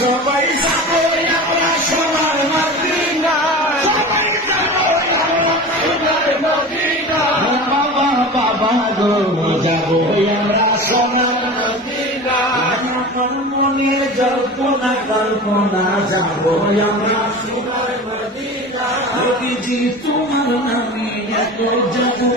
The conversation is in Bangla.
সবাই যাবো আমরা সোনার মদিনা, সবাই যাবো আমরা সোনার মদিনা। বাবা বাবা গো যাবো আমরা সোনার মদিনা, আমার মনের জল্পনা কল্পনা যাবো আমরা সোনার মদিনা। নবীজি তোমার নামে এত যাবো